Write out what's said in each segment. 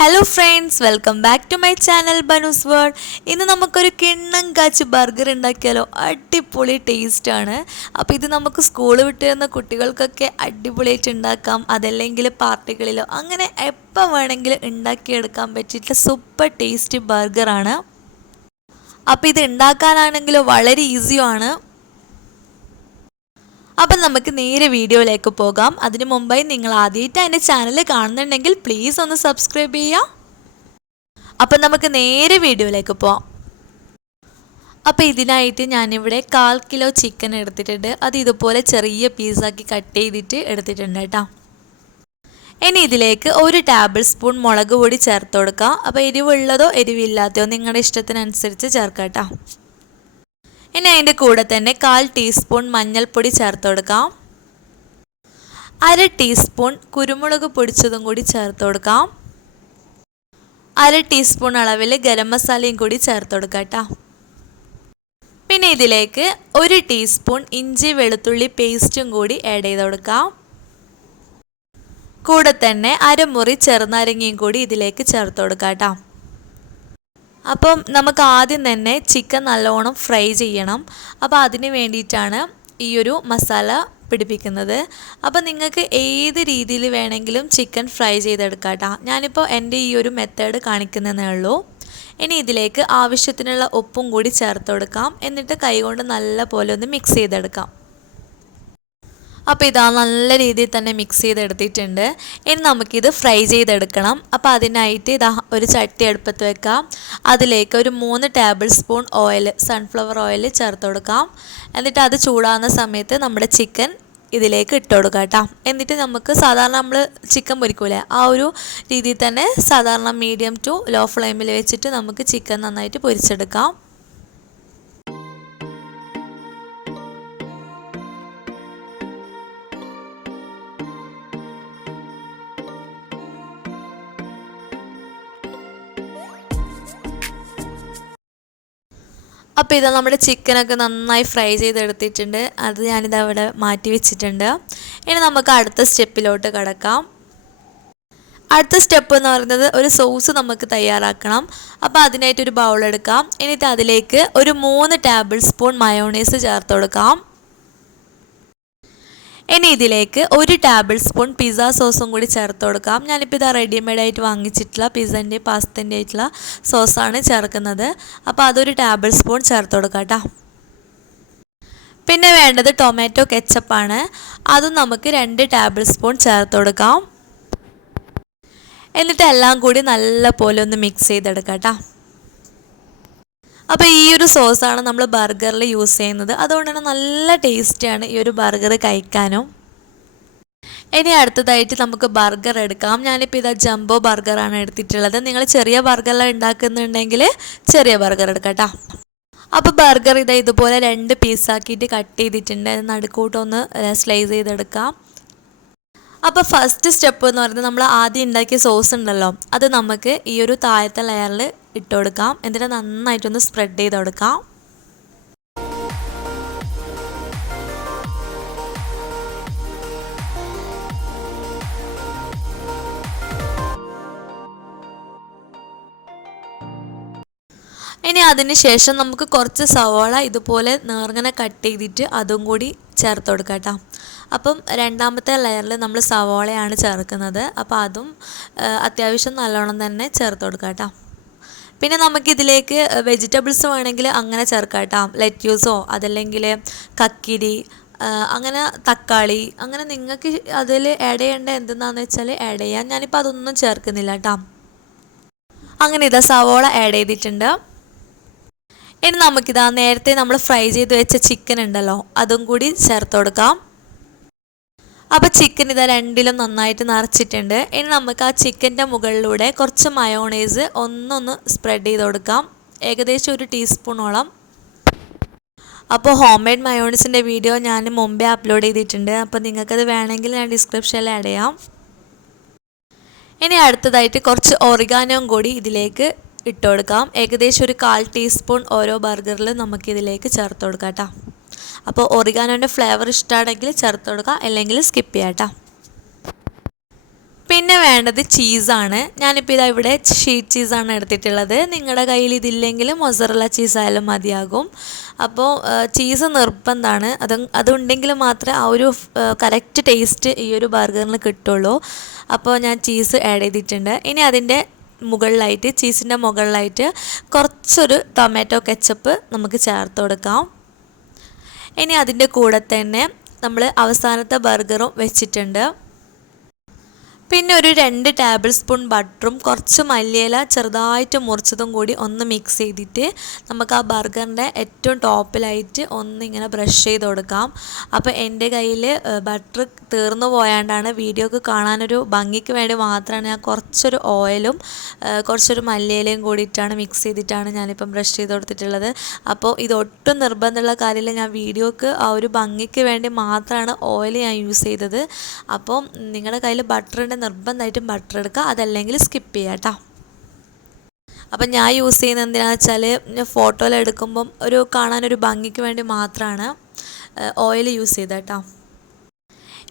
Hello friends welcome back to my channel Banoos world ഇന്ന് നമുക്കൊരു കിണ്ണം കാച്ച് burger ഉണ്ടാക്കിയാലോ? അടിപൊളി ടേസ്റ്റാണ് അപ്പോൾ ഇത് നമുക്ക് സ്കൂൾ വിട്ടിരുന്ന കുട്ടികൾക്കൊക്കെ അടിപൊളിയായിട്ട് ഉണ്ടാക്കാം. അതല്ലെങ്കിൽ പാർട്ടികളിലോ അങ്ങനെ എപ്പോൾ വേണമെങ്കിലും ഉണ്ടാക്കിയെടുക്കാൻ പറ്റിയിട്ടുള്ള സൂപ്പർ ടേസ്റ്റി ബർഗറാണ് അപ്പോൾ ഇത് ഉണ്ടാക്കാനാണെങ്കിലോ വളരെ ഈസിയുമാണ് അപ്പം നമുക്ക് നേരെ വീഡിയോയിലേക്ക് പോകാം. അതിനു മുമ്പായി നിങ്ങൾ ആദ്യമായിട്ട് എന്റെ ചാനൽ കാണുന്നുണ്ടെങ്കിൽ പ്ലീസ് ഒന്ന് സബ്സ്ക്രൈബ് ചെയ്യാം അപ്പം നമുക്ക് നേരെ വീഡിയോയിലേക്ക് പോകാം അപ്പോൾ ഇതിനായിട്ട് ഞാനിവിടെ കാൽ കിലോ ചിക്കൻ എടുത്തിട്ടുണ്ട്. അത് ഇതുപോലെ ചെറിയ പീസാക്കി കട്ട് ചെയ്തിട്ട് എടുത്തിട്ടുണ്ട് കേട്ടോ. ഇനി ഇതിലേക്ക് ഒരു ടേബിൾ സ്പൂൺ മുളക് പൊടി ചേർത്ത് കൊടുക്കാം. അപ്പോൾ എരിവുള്ളതോ എരിവില്ലാത്തതോ നിങ്ങളുടെ ഇഷ്ടത്തിനനുസരിച്ച് ചേർക്കാം കേട്ടോ. ഇനി അതിന്റെ കൂടെ തന്നെ കാൽ ടീസ്പൂൺ മഞ്ഞൾപ്പൊടി ചേർത്ത് കൊടുക്കാം. അര ടീസ്പൂൺ കുരുമുളക് പൊടിച്ചതും കൂടി ചേർത്ത് കൊടുക്കാം. അര ടീസ്പൂൺ അളവിൽ ഗരം മസാലയും കൂടി ചേർത്ത് കൊടുക്കാം കേട്ടോ. പിന്നെ ഇതിലേക്ക് ഒരു ടീസ്പൂൺ ഇഞ്ചി വെളുത്തുള്ളി പേസ്റ്റും കൂടി ആഡ് ചെയ്ത് കൊടുക്കാം. കൂടെ തന്നെ അരമുറി ചെറുനാരങ്ങയും കൂടി ഇതിലേക്ക് ചേർത്ത് കൊടുക്കാം കേട്ടോ. അപ്പം നമുക്ക് ആദ്യം തന്നെ ചിക്കൻ നല്ലോണം ഫ്രൈ ചെയ്യണം. അപ്പോൾ അതിന് വേണ്ടിയിട്ടാണ് ഈ ഒരു മസാല പിടിപ്പിക്കുന്നത്. അപ്പോൾ നിങ്ങൾക്ക് ഏത് രീതിയിൽ വേണമെങ്കിലും ചിക്കൻ ഫ്രൈ ചെയ്തെടുക്കാം കേട്ടോ ഞാനിപ്പോൾ എന്റെ ഈ ഒരു മെത്തേഡ് കാണിക്കുന്നതേ ഉള്ളൂ. ഇനി ഇതിലേക്ക് ആവശ്യത്തിനുള്ള ഉപ്പും കൂടി ചേർത്ത് കൊടുക്കാം. എന്നിട്ട് കൈകൊണ്ട് നല്ല പോലെ ഒന്ന് മിക്സ് ചെയ്തെടുക്കാം. അപ്പോൾ ഇതാ നല്ല രീതിയിൽ തന്നെ മിക്സ് ചെയ്തെടുത്തിട്ടുണ്ട്. ഇനി നമുക്കിത് ഫ്രൈ ചെയ്തെടുക്കണം. അപ്പോൾ അതിനായിട്ട് ഇതാ ഒരു ചട്ടി അടുപ്പത്ത് വെക്കാം. അതിലേക്ക് ഒരു മൂന്ന് tablespoon oil sunflower oil ചേർത്ത് കൊടുക്കാം. എന്നിട്ട് അത് ചൂടാകുന്ന സമയത്ത് നമ്മുടെ ചിക്കൻ ഇതിലേക്ക് ഇട്ട് കൊടുക്കാം കേട്ടോ. എന്നിട്ട് നമുക്ക് സാധാരണ നമ്മൾ ചിക്കൻ പൊരിക്കൂലേ? ആ ഒരു രീതിയിൽ തന്നെ സാധാരണ മീഡിയം ടു ലോ ഫ്ലെയിമിൽ വെച്ചിട്ട് നമുക്ക് ചിക്കൻ നന്നായിട്ട് പൊരിച്ചെടുക്കാം. അപ്പോൾ ഇത് നമ്മുടെ ചിക്കനൊക്കെ നന്നായി ഫ്രൈ ചെയ്തെടുത്തിട്ടുണ്ട്. അത് ഞാനിത് അവിടെ മാറ്റി വെച്ചിട്ടുണ്ട്. ഇനി നമുക്ക് അടുത്ത സ്റ്റെപ്പിലോട്ട് കിടക്കാം. അടുത്ത സ്റ്റെപ്പ് എന്ന് പറയുന്നത് ഒരു സോസ് നമുക്ക് തയ്യാറാക്കണം. അപ്പോൾ അതിനായിട്ട് ഒരു ബൗൾ എടുക്കാം. എന്നിട്ട് അതിലേക്ക് ഒരു മൂന്ന് ടേബിൾ സ്പൂൺ മയോണൈസ് ചേർത്ത് കൊടുക്കാം. ഇനി ഇതിലേക്ക് ഒരു ടേബിൾ സ്പൂൺ പിസ്സ സോസും കൂടി ചേർത്ത് കൊടുക്കാം. ഞാനിപ്പോൾ ഇത് റെഡിമെയ്ഡ് ആയിട്ട് വാങ്ങിച്ചിട്ടുള്ള പിസ്സന്റെ പാസ്തന്റെ ആയിട്ടുള്ള സോസാണ് ചേർക്കുന്നത്. അപ്പോൾ അതൊരു ടേബിൾ സ്പൂൺ ചേർത്ത് കൊടുക്കാം കേട്ടോ പിന്നെ വേണ്ടത് ടൊമാറ്റോ കെച്ചപ്പാണ് അതും നമുക്ക് രണ്ട് ടേബിൾ സ്പൂൺ ചേർത്ത് കൊടുക്കാം. എന്നിട്ട് എല്ലാം കൂടി നല്ല പോലെ ഒന്ന് മിക്സ് ചെയ്തെടുക്കാം കേട്ടോ അപ്പോൾ ഈ ഒരു സോസാണ് നമ്മൾ ബർഗറിൽ യൂസ് ചെയ്യുന്നത്. അതുകൊണ്ട് തന്നെ നല്ല ടേസ്റ്റിയാണ് ഈ ഒരു ബർഗർ കഴിക്കാനും. ഇനി അടുത്തതായിട്ട് നമുക്ക് ബർഗർ എടുക്കാം. ഞാനിപ്പോൾ ഇതാ ജംബോ ബർഗറാണ് എടുത്തിട്ടുള്ളത്. നിങ്ങൾ ചെറിയ ബർഗറിൽ ഉണ്ടാക്കുന്നുണ്ടെങ്കിൽ ചെറിയ ബർഗർ എടുക്കാം അപ്പോൾ ബർഗർ ഇതാ ഇതുപോലെ രണ്ട് പീസാക്കിയിട്ട് കട്ട് ചെയ്തിട്ടുണ്ട്. നടുക്കൂട്ടൊന്ന് സ്ലൈസ് ചെയ്തെടുക്കാം. അപ്പോൾ ഫസ്റ്റ് സ്റ്റെപ്പ് എന്ന് പറയുന്നത് നമ്മൾ ആദ്യം ഉണ്ടാക്കിയ സോസ് ഉണ്ടല്ലോ. അത് നമുക്ക് ഈ ഒരു താഴത്തെ ലെയറിൽ ഇട്ട് കൊടുക്കാം എന്നിട്ട് നന്നായിട്ടൊന്ന് സ്പ്രെഡ് ചെയ്ത് കൊടുക്കാം ഇനി അതിന് ശേഷം നമുക്ക് കുറച്ച് സവാള ഇതുപോലെ നേർങ്ങനെ കട്ട് ചെയ്തിട്ട് അതും കൂടി ചേർത്ത് കൊടുക്കാം കേട്ടോ. അപ്പം രണ്ടാമത്തെ ലെയറിൽ നമ്മൾ സവാളയാണ് ചേർക്കുന്നത്. അപ്പോൾ അതും അത്യാവശ്യം നല്ലോണം തന്നെ ചേർത്ത് കൊടുക്കാം കേട്ടോ. പിന്നെ നമുക്കിതിലേക്ക് വെജിറ്റബിൾസ് വേണമെങ്കിൽ അങ്ങനെ ചേർക്കാം ലെറ്റ്യൂസോ അതല്ലെങ്കിൽ കക്കിരി അങ്ങനെ തക്കാളി അങ്ങനെ നിങ്ങൾക്ക് അതിൽ ആഡ് ചെയ്യേണ്ട എന്തെന്നാന്ന് വെച്ചാൽ ആഡ് ചെയ്യാം. ഞാനിപ്പോൾ അതൊന്നും ചേർക്കുന്നില്ല കേട്ടോ അങ്ങനെ ഇതാ സവോള ആഡ് ചെയ്തിട്ടുണ്ട്. ഇനി നമുക്കിതാ നേരത്തെ നമ്മൾ ഫ്രൈ ചെയ്ത് വെച്ച ചിക്കൻ ഉണ്ടല്ലോ അതും കൂടി ചേർത്ത് കൊടുക്കാം. അപ്പോൾ ചിക്കൻ ഇതാ രണ്ടിലും നന്നായിട്ട് നിറച്ചിട്ടുണ്ട്. ഇനി നമുക്ക് ആ ചിക്കന്റെ മുകളിലൂടെ കുറച്ച് മയോണൈസ് ഒന്നൊന്ന് സ്പ്രെഡ് ചെയ്ത് കൊടുക്കാം. ഏകദേശം ഒരു ടീസ്പൂണോളം അപ്പോൾ ഹോം മെയ്ഡ് മയോണൈസിന്റെ വീഡിയോ ഞാൻ മുമ്പേ അപ്ലോഡ് ചെയ്തിട്ടുണ്ട്. അപ്പോൾ നിങ്ങൾക്കത് വേണമെങ്കിൽ ഞാൻ ഡിസ്ക്രിപ്ഷനിൽ ആഡ് ചെയ്യാം. ഇനി അടുത്തതായിട്ട് കുറച്ച് ഒറിഗാനോയും കൂടി ഇതിലേക്ക് ഇട്ട് കൊടുക്കാം. ഏകദേശം ഒരു കാൽ ടീസ്പൂൺ ഓരോ ബർഗറിലും നമുക്കിതിലേക്ക് ചേർത്ത് കൊടുക്കാം കേട്ടോ. അപ്പോൾ ഒറിഗാനോന്റെ ഫ്ലേവർ ഇഷ്ടമാണെങ്കിൽ ചേർത്ത് കൊടുക്കുക അല്ലെങ്കിൽ സ്കിപ്പ് ചെയ്യാം കേട്ടോ. പിന്നെ വേണ്ടത് ചീസാണ്. ഞാനിപ്പോൾ ഇതാ ഇവിടെ ഷീറ്റ് ചീസാണ് എടുത്തിട്ടുള്ളത്. നിങ്ങളുടെ കയ്യിൽ ഇതില്ലെങ്കിൽ മൊസറല ചീസായാലും മതിയാകും. അപ്പോൾ ചീസ് നിർബന്ധമാണ്. അത് അതുണ്ടെങ്കിൽ മാത്രമേ ആ ഒരു കറക്റ്റ് ടേസ്റ്റ് ഈ ഒരു ബർഗറിന് കിട്ടുള്ളൂ. അപ്പോൾ ഞാൻ ചീസ് ആഡ് ചെയ്തിട്ടുണ്ട്. ഇനി അതിന്റെ മുകളിലായിട്ട് ചീസിന്റെ മുകളിലായിട്ട് കുറച്ചൊരു ടൊമാറ്റോ കെച്ചപ്പ് നമുക്ക് ചേർത്ത് കൊടുക്കാം. ഇനി അതിന്റെ കൂടെ തന്നെ നമ്മൾ അവസാനത്തെ ബർഗറും വെച്ചിട്ടുണ്ട്. പിന്നെ ഒരു രണ്ട് ടേബിൾ സ്പൂൺ ബട്ടറും കുറച്ച് മല്ലിയില ചെറുതായിട്ട് മുറിച്ചതും കൂടി ഒന്ന് മിക്സ് ചെയ്തിട്ട് നമുക്ക് ആ ബർഗറിന്റെ ഏറ്റവും ടോപ്പിലായിട്ട് ഒന്ന് ഇങ്ങനെ ബ്രഷ് ചെയ്ത് കൊടുക്കാം. അപ്പോൾ എന്റെ കയ്യിൽ ബട്ടർ തീർന്നു പോയാണ്ടാണ് വീഡിയോക്ക് കാണാനൊരു ഭംഗിക്ക് വേണ്ടി മാത്രമാണ് ഞാൻ കുറച്ചൊരു ഓയിലും കുറച്ചൊരു മല്ലിയിലയും കൂടിയിട്ടാണ് മിക്സ് ചെയ്തിട്ടാണ് ഞാനിപ്പം ബ്രഷ് ചെയ്ത് കൊടുത്തിട്ടുള്ളത്. അപ്പോൾ ഇത് ഒട്ടും നിർബന്ധമുള്ള കാര്യമില്ല. ഞാൻ വീഡിയോക്ക് ആ ഒരു ഭംഗിക്ക് വേണ്ടി മാത്രമാണ് ഓയിൽ ഞാൻ യൂസ് ചെയ്തത്. അപ്പോൾ നിങ്ങളുടെ കയ്യിൽ ബട്ടറിന്റെ നിർബന്ധമായിട്ടും ബട്ടർ എടുക്കുക. അതല്ലെങ്കിൽ സ്കിപ്പ് ചെയ്യാം കേട്ടോ അപ്പം ഞാൻ യൂസ് ചെയ്യുന്നത് എന്തിനാണെന്ന് വെച്ചാൽ ഞാൻ ഫോട്ടോയിൽ എടുക്കുമ്പം ഒരു കാണാനൊരു ഭംഗിക്ക് വേണ്ടി മാത്രമാണ് ഓയിൽ യൂസ് ചെയ്തത് കേട്ടോ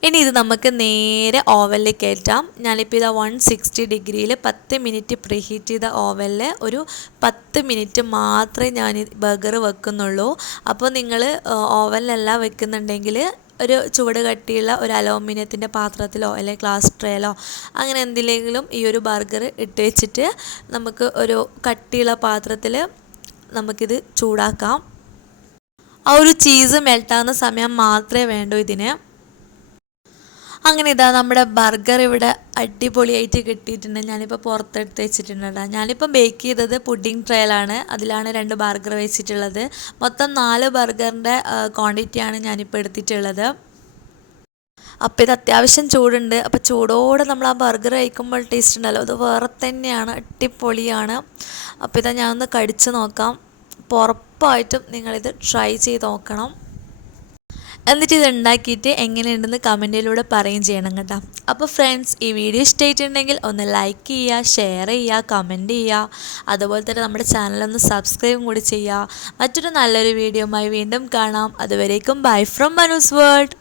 ഇനി ഇത് നമുക്ക് നേരെ ഓവനിൽ കയറ്റാം ഞാനിപ്പോൾ ഇതാ വൺ സിക്സ്റ്റി ഡിഗ്രിയിൽ പത്ത് മിനിറ്റ് പ്രീഹീറ്റ് ചെയ്ത ഓവനിൽ ഒരു പത്ത് മിനിറ്റ് മാത്രമേ ഞാൻ ബർഗർ വെക്കുന്നുള്ളൂ. അപ്പോൾ നിങ്ങൾ ഓവനിലല്ല വെക്കുന്നുണ്ടെങ്കിൽ ഒരു ചുവട് കട്ടിയുള്ള ഒരു അലോമിനിയത്തിന്റെ പാത്രത്തിലോ അല്ലെങ്കിൽ ഗ്ലാസ് ട്രേയിലോ അങ്ങനെ എന്തിലെങ്കിലും ഈ ഒരു ബർഗർ ഇട്ട് വെച്ചിട്ട് നമുക്ക് ഒരു കട്ടിയുള്ള പാത്രത്തിൽ നമുക്കിത് ചൂടാക്കാം. ആ ഒരു ചീസ് മെൽട്ടാകുന്ന സമയം മാത്രമേ വേണ്ടൂ ഇതിന്. അങ്ങനെ ഇതാ നമ്മുടെ ബർഗർ ഇവിടെ അടിപൊളിയായിട്ട് കിട്ടിയിട്ടുണ്ട്. ഞാനിപ്പോൾ പുറത്തെടുത്ത് വെച്ചിട്ടുണ്ട് ഞാനിപ്പോൾ ബേക്ക് ചെയ്തത് പുഡിംഗ് ട്രയലാണ് അതിലാണ് രണ്ട് ബർഗർ വെച്ചിട്ടുള്ളത്. മൊത്തം നാല് ബർഗറിന്റെ ക്വാണ്ടിറ്റിയാണ് ഞാനിപ്പോൾ എടുത്തിട്ടുള്ളത്. അപ്പോൾ ഇത് അത്യാവശ്യം ചൂടുണ്ട്. അപ്പോൾ ചൂടോടെ നമ്മൾ ആ ബർഗർ കഴിക്കുമ്പോൾ ടേസ്റ്റ് ഉണ്ടല്ലോ. അത് വേറെ തന്നെയാണ്. അടിപൊളിയാണ്. അപ്പോൾ ഇതാ ഞാനൊന്ന് കടിച്ച് നോക്കാം. അപ്പോൾ ഉറപ്പായിട്ടും നിങ്ങളിത് ട്രൈ ചെയ്ത് നോക്കണം. എന്നിട്ട് ഇത് ഉണ്ടാക്കിയിട്ട് എങ്ങനെയുണ്ടെന്ന് കമന്റിലൂടെ പറയുകയും ചെയ്യണം കേട്ടോ. അപ്പോൾ ഫ്രണ്ട്സ് ഈ വീഡിയോ ഇഷ്ടമായിട്ടുണ്ടെങ്കിൽ ഒന്ന് ലൈക്ക് ചെയ്യുക ഷെയർ ചെയ്യുക കമന്റ് ചെയ്യുക. അതുപോലെ തന്നെ നമ്മുടെ ചാനലൊന്ന് സബ്സ്ക്രൈബും കൂടി ചെയ്യുക. മറ്റൊരു നല്ലൊരു വീഡിയോയുമായി വീണ്ടും കാണാം. അതുവരേക്കും ബൈ ഫ്രം മനുസ് വേൾഡ്